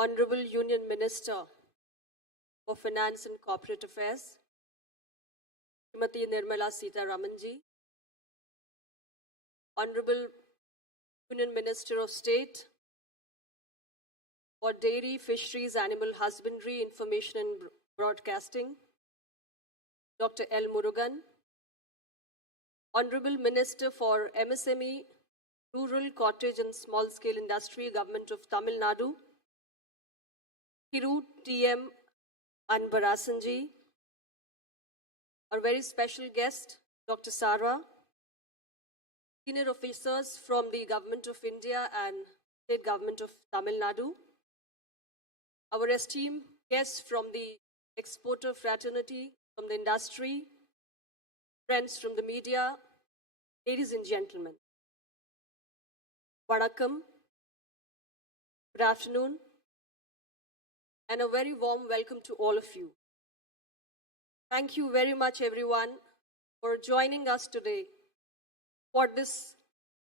Honorable Union Minister for Finance and Corporate Affairs, Srimati Nirmala Sitharamanji, Honorable Union Minister of State for Dairy, Fisheries, Animal Husbandry, Information and Broadcasting, Dr. L. Murugan, Honorable Minister for MSME, Rural, Cottage and Small Scale Industry, Government of Tamil Nadu, Hiru T.M. Anbarasanji, our very special guest, Dr. Sarah, senior officers from the Government of India and State Government of Tamil Nadu, our esteemed guests from the exporter fraternity, from the industry, friends from the media, ladies and gentlemen. Vanakkam, good afternoon, and a very warm welcome to all of you. Thank you very much, everyone, for joining us today for this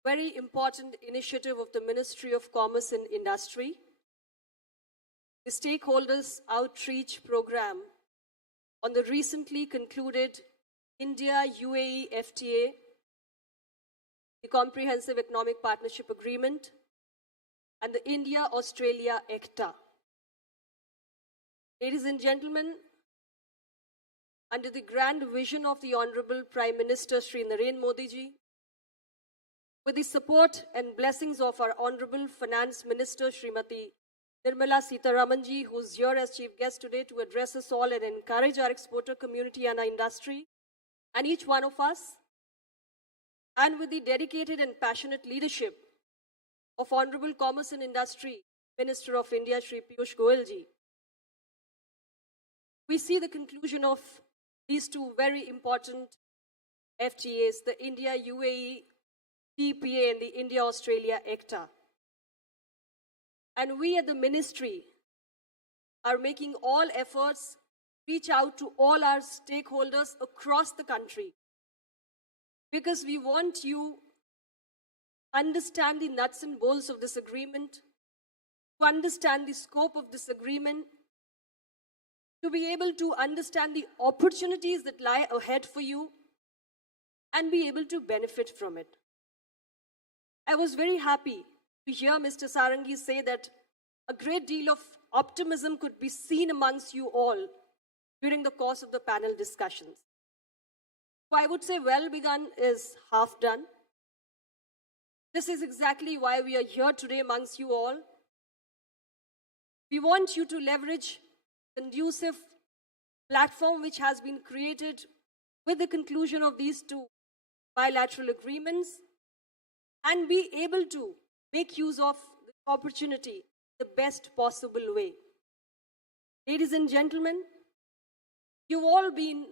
very important initiative of the Ministry of Commerce and Industry, the Stakeholders Outreach Program on the recently concluded India-UAE FTA, the Comprehensive Economic Partnership Agreement, and the India-Australia ECTA. Ladies and gentlemen, under the grand vision of the Honorable Prime Minister Shri Narendra Modi ji, with the support and blessings of our Honorable Finance Minister Srimati Nirmala Sitharamanji, who is here as Chief Guest today to address us all and encourage our exporter community and our industry, and each one of us, and with the dedicated and passionate leadership of Honorable Commerce and Industry Minister of India Shri Piyush Goyal ji, we see the conclusion of these two very important FTAs, the India-UAE CEPA and the India-Australia ECTA. And we at the Ministry are making all efforts to reach out to all our stakeholders across the country, because we want you to understand the nuts and bolts of this agreement, to understand the scope of this agreement, to be able to understand the opportunities that lie ahead for you, and be able to benefit from it. I was very happy to hear Mr. Sarangi say that a great deal of optimism could be seen amongst you all during the course of the panel discussions. So I would say well begun is half done. This is exactly why we are here today amongst you all. We want you to leverage conducive platform which has been created with the conclusion of these two bilateral agreements, and be able to make use of the opportunity the best possible way. Ladies and gentlemen, you've all been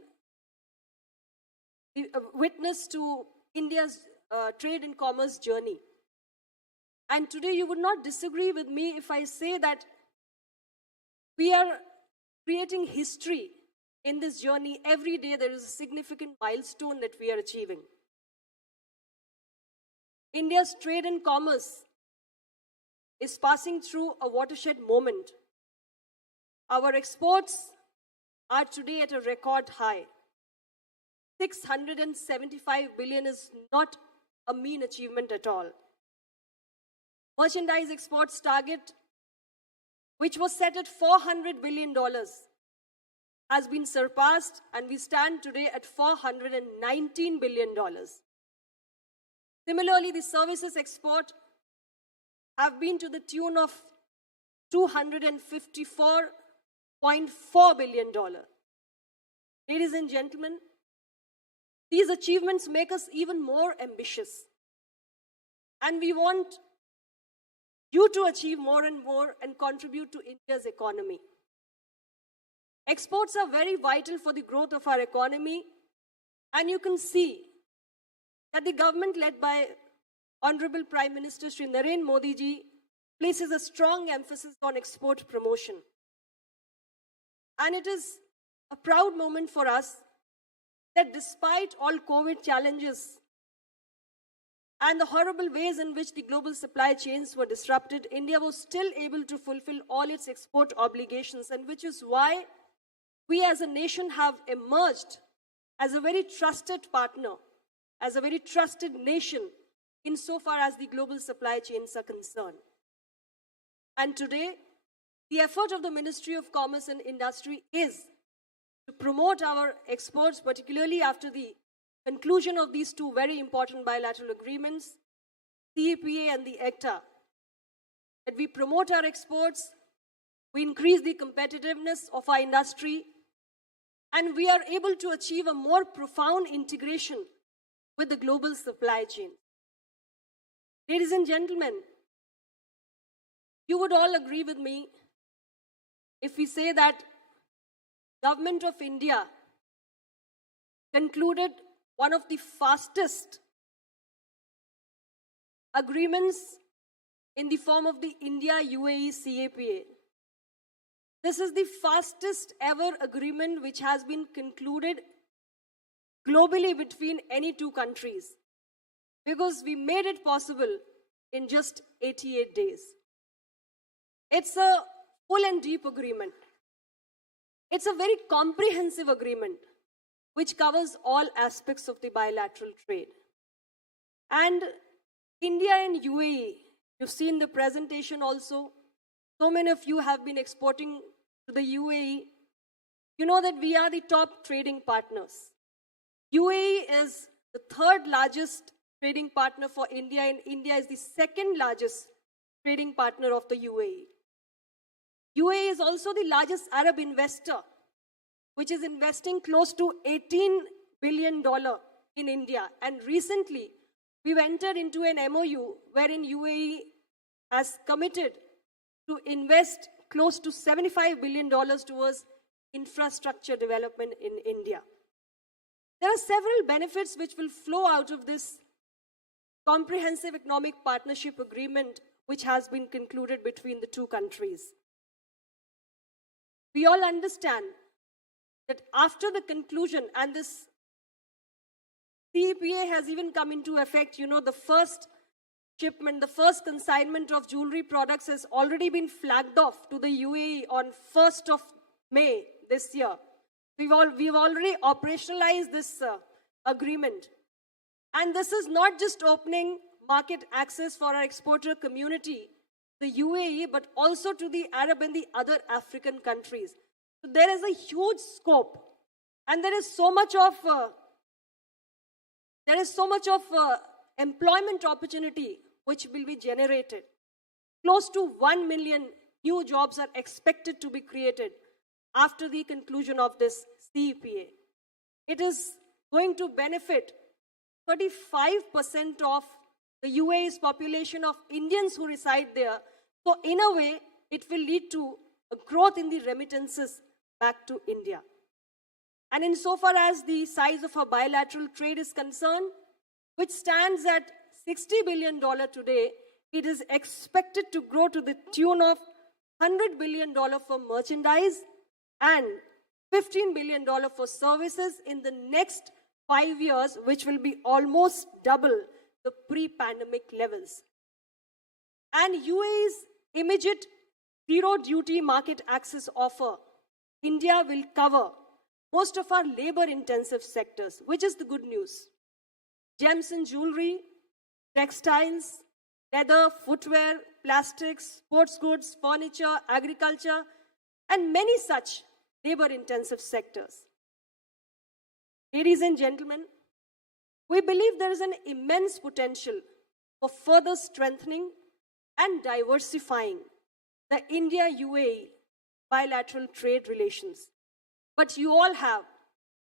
witness to India's trade and commerce journey. And today you would not disagree with me if I say that we are creating history in this journey. Every day there is a significant milestone that we are achieving. India's trade and commerce is passing through a watershed moment. Our exports are today at a record high. 675 billion is not a mean achievement at all. Merchandise exports target, which was set at $400 billion, has been surpassed, and we stand today at $419 billion. Similarly, the services export have been to the tune of $254.4 billion. Ladies and gentlemen, these achievements make us even more ambitious. And we want you to achieve more and more and contribute to India's economy. Exports are very vital for the growth of our economy, and you can see that the government led by Honorable Prime Minister Shri Narendra Modi ji places a strong emphasis on export promotion. And it is a proud moment for us that despite all COVID challenges, and the horrible ways in which the global supply chains were disrupted, India was still able to fulfill all its export obligations, and which is why we as a nation have emerged as a very trusted partner, as a very trusted nation insofar as the global supply chains are concerned. And today, the effort of the Ministry of Commerce and Industry is to promote our exports, particularly after the conclusion of these two very important bilateral agreements, CEPA and the ECTA, that we promote our exports, we increase the competitiveness of our industry, and we are able to achieve a more profound integration with the global supply chain. Ladies and gentlemen, you would all agree with me if we say that Government of India concluded one of the fastest agreements in the form of the India-UAE CEPA. This is the fastest ever agreement which has been concluded globally between any two countries, because we made it possible in just 88 days. It's a full and deep agreement. It's a very comprehensive agreement which covers all aspects of the bilateral trade. And India and UAE, you've seen the presentation also. So many of you have been exporting to the UAE. You know that we are the top trading partners. UAE is the third largest trading partner for India, and India is the second largest trading partner of the UAE. UAE is also the largest Arab investor, which is investing close to $18 billion in India. And recently, we've entered into an MOU wherein UAE has committed to invest close to $75 billion towards infrastructure development in India. There are several benefits which will flow out of this comprehensive economic partnership agreement which has been concluded between the two countries. We all understand that after the conclusion, and this CEPA has even come into effect, the first shipment, the first consignment of jewelry products has already been flagged off to the UAE on 1st of May this year. We've already operationalized this agreement. And this is not just opening market access for our exporter community, the UAE, but also to the Arab and the other African countries. So there is a huge scope, and there is so much of employment opportunity which will be generated. Close to 1 million new jobs are expected to be created after the conclusion of this CEPA. It is going to benefit 35% of the UAE's population of Indians who reside there. So in a way, it will lead to a growth in the remittances back to India. And insofar as the size of our bilateral trade is concerned, which stands at $60 billion today, it is expected to grow to the tune of $100 billion for merchandise and $15 billion for services in the next 5 years, which will be almost double the pre-pandemic levels. And UAE's immediate zero duty market access offer, India will cover most of our labor-intensive sectors, which is the good news. Gems and jewelry, textiles, leather, footwear, plastics, sports goods, furniture, agriculture, and many such labor-intensive sectors. Ladies and gentlemen, we believe there is an immense potential for further strengthening and diversifying the India-UAE bilateral trade relations. But you all have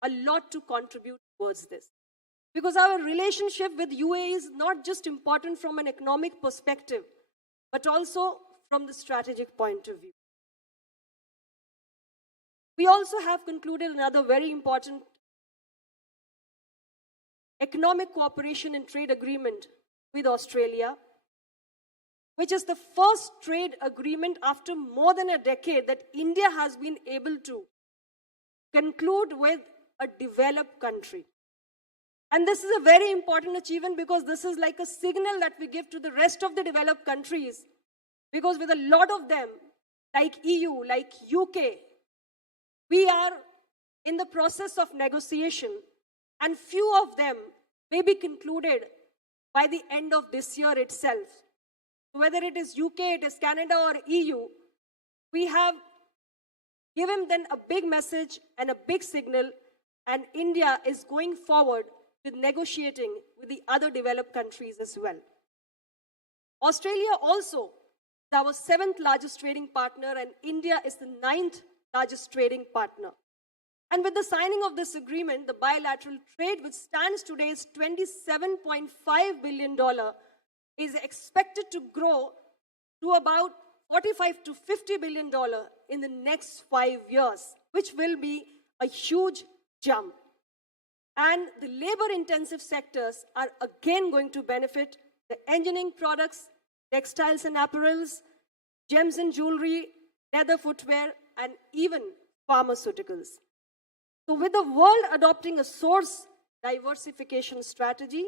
a lot to contribute towards this. Because our relationship with UAE is not just important from an economic perspective, but also from the strategic point of view. We also have concluded another very important economic cooperation and trade agreement with Australia, which is the first trade agreement after more than a decade that India has been able to conclude with a developed country. And this is a very important achievement because this is like a signal that we give to the rest of the developed countries. Because with a lot of them, like EU, like UK, we are in the process of negotiation, and few of them may be concluded by the end of this year itself. Whether it is UK, it is Canada or EU, we have given them a big message and a big signal, and India is going forward with negotiating with the other developed countries as well. Australia also is our 7th largest trading partner, and India is the 9th largest trading partner. And with the signing of this agreement, the bilateral trade, which stands today as $27.5 billion, is expected to grow to about $45 to $50 billion in the next 5 years, which will be a huge jump. And the labor-intensive sectors are again going to benefit: the engineering products, textiles and apparels, gems and jewelry, leather footwear, and even pharmaceuticals. So with the world adopting a source diversification strategy,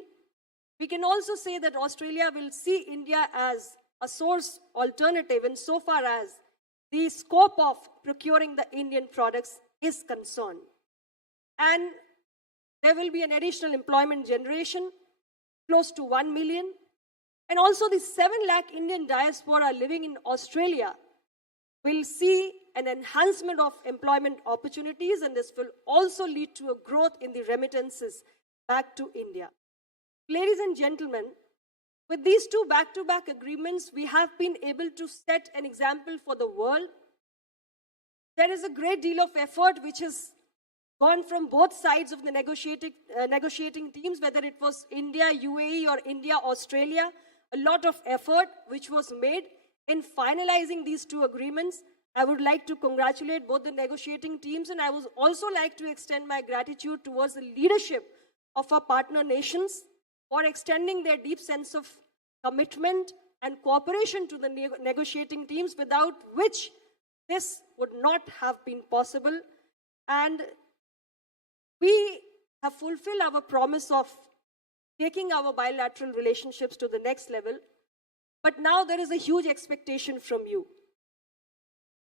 we can also say that Australia will see India as a source alternative insofar as the scope of procuring the Indian products is concerned. And there will be an additional employment generation, close to 1 million. And also the 7 lakh Indian diaspora living in Australia will see an enhancement of employment opportunities, and this will also lead to a growth in the remittances back to India. Ladies and gentlemen, with these 2 back-to-back agreements, we have been able to set an example for the world. There is a great deal of effort which has gone from both sides of the negotiating teams, whether it was India, UAE or India, Australia. A lot of effort which was made in finalizing these 2 agreements. I would like to congratulate both the negotiating teams, and I would also like to extend my gratitude towards the leadership of our partner nations for extending their deep sense of commitment and cooperation to the negotiating teams, without which this would not have been possible. And we have fulfilled our promise of taking our bilateral relationships to the next level. But now there is a huge expectation from you.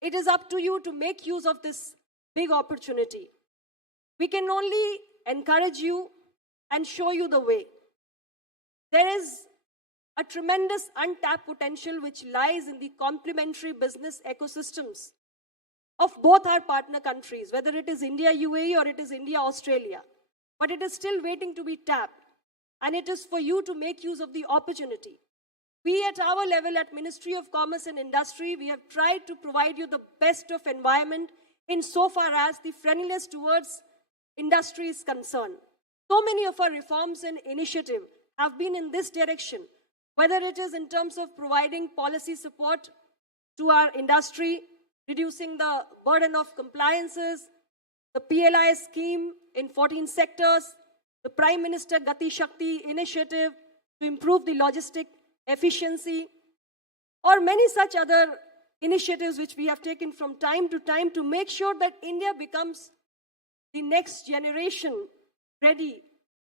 It is up to you to make use of this big opportunity. We can only encourage you and show you the way. There is a tremendous untapped potential which lies in the complementary business ecosystems of both our partner countries, whether it is India, UAE or it is India, Australia. But it is still waiting to be tapped, and it is for you to make use of the opportunity. We at our level at Ministry of Commerce and Industry, we have tried to provide you the best of environment insofar as the friendliness towards industry is concerned. So many of our reforms and initiatives have been in this direction, whether it is in terms of providing policy support to our industry, reducing the burden of compliances, the PLI scheme in 14 sectors, the Prime Minister Gati Shakti initiative to improve the logistic efficiency, or many such other initiatives which we have taken from time to time to make sure that India becomes the next generation ready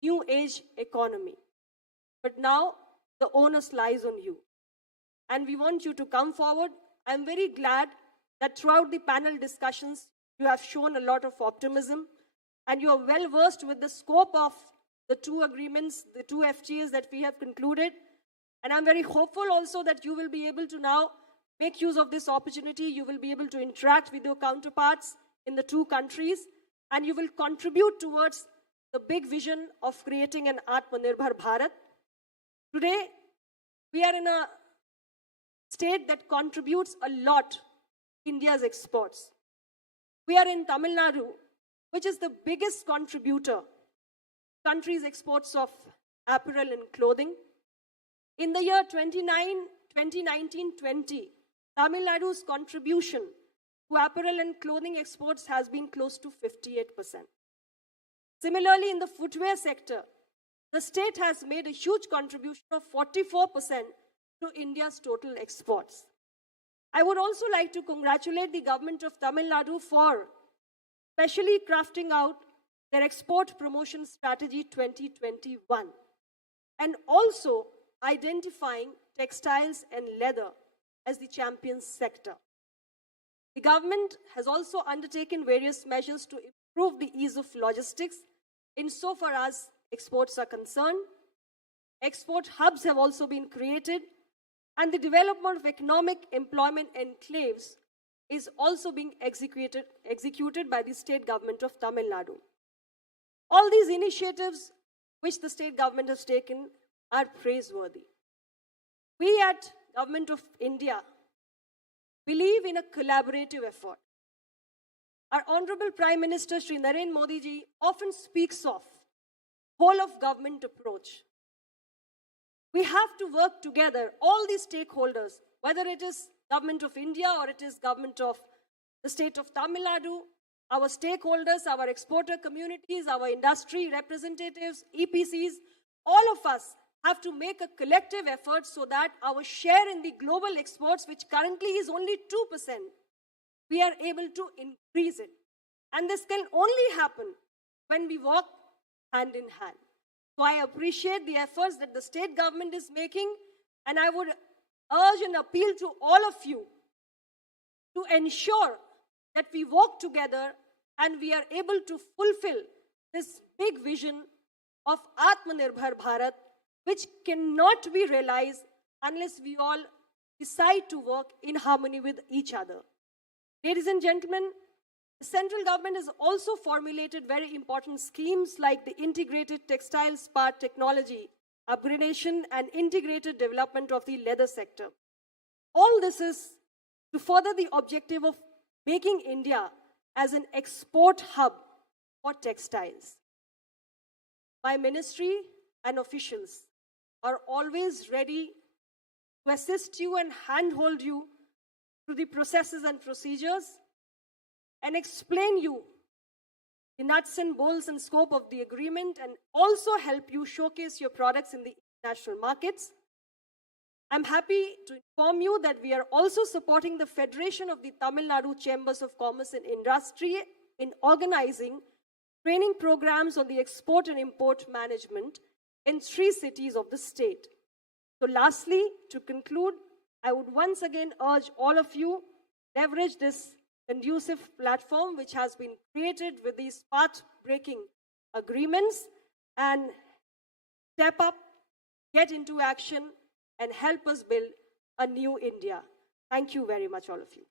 new age economy. But now the onus lies on you, and we want you to come forward. I'm very glad that throughout the panel discussions you have shown a lot of optimism, and you are well versed with the scope of the 2 agreements, the 2 FTAs that we have concluded. And I'm very hopeful also that you will be able to now make use of this opportunity. You will be able to interact with your counterparts in the 2 countries, and you will contribute towards the big vision of creating an Atmanirbhar Bharat. Today, we are in a state that contributes a lot to India's exports. We are in Tamil Nadu, which is the biggest contributor to country's exports of apparel and clothing. In the year 2019-20, Tamil Nadu's contribution to apparel and clothing exports has been close to 58%. Similarly, in the footwear sector, the state has made a huge contribution of 44% to India's total exports. I would also like to congratulate the government of Tamil Nadu for specially crafting out their Export Promotion Strategy 2021, and also identifying textiles and leather as the champion sector. The government has also undertaken various measures to improve the ease of logistics insofar as exports are concerned. Export hubs have also been created, and the development of economic employment enclaves is also being executed by the state government of Tamil Nadu. All these initiatives which the state government has taken are praiseworthy. We at Government of India believe in a collaborative effort. Our Honorable Prime Minister Shri Narendra Modi ji often speaks of whole of government approach. We have to work together, all the stakeholders, whether it is Government of India or it is Government of the state of Tamil Nadu, our stakeholders, our exporter communities, our industry representatives, EPCs, all of us have to make a collective effort so that our share in the global exports, which currently is only 2%, we are able to increase it. And this can only happen when we walk hand in hand. So I appreciate the efforts that the state government is making, and I would urge and appeal to all of you to ensure that we work together and we are able to fulfill this big vision of Atmanirbhar Bharat, which cannot be realized unless we all decide to work in harmony with each other. Ladies and gentlemen, the central government has also formulated very important schemes like the Integrated Textiles Part Technology, upgradation and integrated development of the leather sector. All this is to further the objective of making India as an export hub for textiles. My ministry and officials are always ready to assist you and handhold you through the processes and procedures and explain you the nuts and bolts and scope of the agreement and also help you showcase your products in the international markets. I'm happy to inform you that we are also supporting the Federation of the Tamil Nadu Chambers of Commerce and Industry in organizing training programs on the export and import management in 3 cities of the state. So lastly, to conclude, I would once again urge all of you leverage this conducive platform which has been created with these path-breaking agreements and step up, get into action, and help us build a new India. Thank you very much, all of you.